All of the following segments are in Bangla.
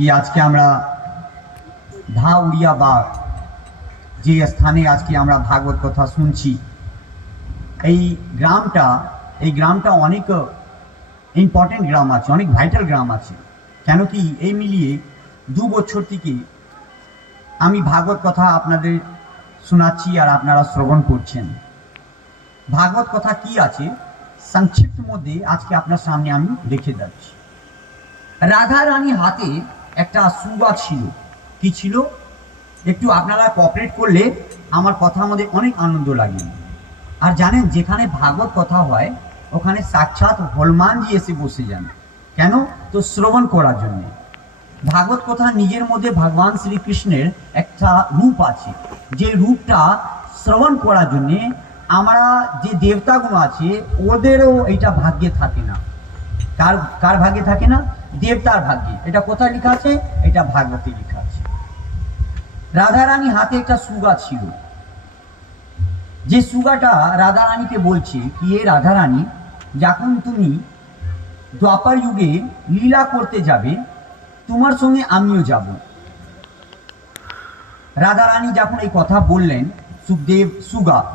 कि आज के আমরা ধাউড়িয়া বাগ যে স্থানে আজকে আমরা ভাগবত কথা শুনছি, এই গ্রামটা অনেক ইম্পর্টেন্ট গ্রাম আছে, অনেক ভাইটাল গ্রাম আছে। কেন কি এই মিলিয়ে 2 বছর থেকে আমি ভাগবত কথা আপনাদের শোনাচ্ছি আর আপনারা শ্রবণ করছেন। ভাগবত কথা কি আছে সংক্ষিপ্ত মধ্যে আজকে আপনার সামনে আমি রেখে যাচ্ছি। রাধা রানী হাতে একটা সুগা ছিল। কি ছিল? একটু আপনারা কোঅপারেট করলে আমার কথার মধ্যে অনেক আনন্দ লাগে। আর জানেন, যেখানে ভাগবত কথা হয় ওখানে সাক্ষাৎ হনুমানজি এসে বসে যান। কেন? তো শ্রবণ করার জন্য। ভাগবত কথা নিজের মধ্যে ভগবান শ্রীকৃষ্ণের একটা রূপ আছে, যে রূপটা শ্রবণ করার জন্যে আমরা যে দেবতাগুলো আছে ওদেরও এটা ভাগ্যে থাকে না। কার ভাগ্যে থাকে না? দেবতার ভাগ্যে। এটা কোথায় লেখা আছে? এটা ভাগবতে লেখা আছে। রাধা রানী হাতে একটা সুগা ছিল, যে সুগাটা রাধা রানীকে বলছে কি, এ রাধা রানী, যখন তুমি দ্বাপর যুগে লীলা করতে যাবে তোমার সঙ্গে আমিও যাব। রাধা রানী যখন এই কথা বললেন, সুখদেব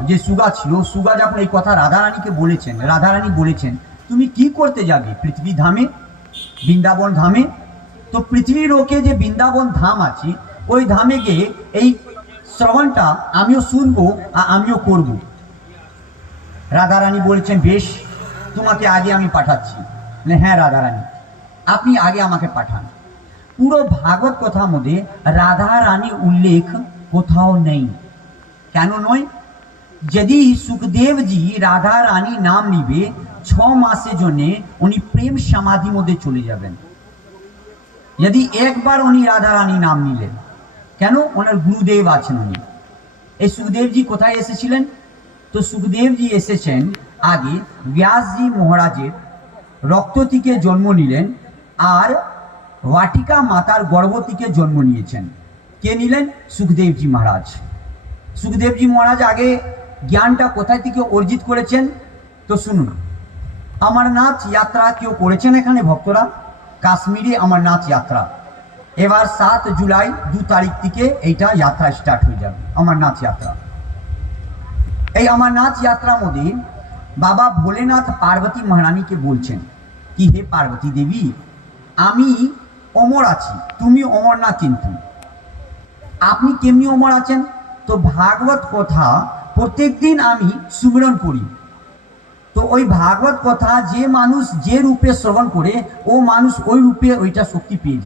যে সুগা ছিল, সুগা যখন এই কথা রাধা রানীকে বলেছেন, রাধা রানী বলেছেন তুমি কি করতে যাবে পৃথিবী ধামে, বৃন্দাবন ধামে? তো পৃথিবীর ওকে যে বৃন্দাবন ধাম আছে ওই ধামে গিয়ে এই শ্রবণটা আমিও শুনবো আর আমিও করব। রাধা রানী বলেছেন বেশ, তোমাকে আগে আমি পাঠাচ্ছি। হ্যাঁ রাধা রানী, আপনি আগে আমাকে পাঠান। পুরো ভাগবত কথার মধ্যে রাধা রানী উল্লেখ কোথাও নেই। কেন নয়? যদি সুখদেবজি রাধা রানী নাম নিবে 6 মাসের জন্য উনি প্রেম সমাধি মধ্যে চলে যাবেন, যদি একবার উনি রাধা রানী নাম নিলেন। কেন? ওনার গুরুদেব আছেন উনি। এই সুখদেবজি কোথায় এসেছিলেন? তো সুখদেবজি এসেছেন আগে ব্যাসজি মহারাজের রক্ত থেকে জন্ম নিলেন, আর वाटिका मातार गर्भ থেকে জন্ম নিয়েছেন। কে নিলেন? সুখদেবজি মহারাজ। সুখদেবজি মহারাজ আগে জ্ঞানটা কোথায় থেকে অর্জিত করেছেন? তো শুনুন, अमरनाथ यात्रा কেউ করেছেন এখানে ভক্তরা? কাশ্মীরে अमरनाथ यात्रा এবার 7 জুলাই 2 তারিখ থেকে এইটা যাত্রা স্টার্ট হয়ে যাবে, अमरनाथ यात्रा। এই अमरनाथ यात्रा মধ্যে বাবা ভোলেনাথ পার্বতী মহারানীকে বলছেন কি, হে পার্বতী দেবী, আমি অমর আছি, তুমি অমর না। কিন্তু আপনি কেমনি অমর আছেন? তো ভাগবত কথা প্রত্যেক দিন আমি সুমিরন করি। তো ওই ভাগবত কথা যে মানুষ যে রূপে শ্রবণ করে ও মানুষ ওই রূপে ওইটা শক্তি পেয়ে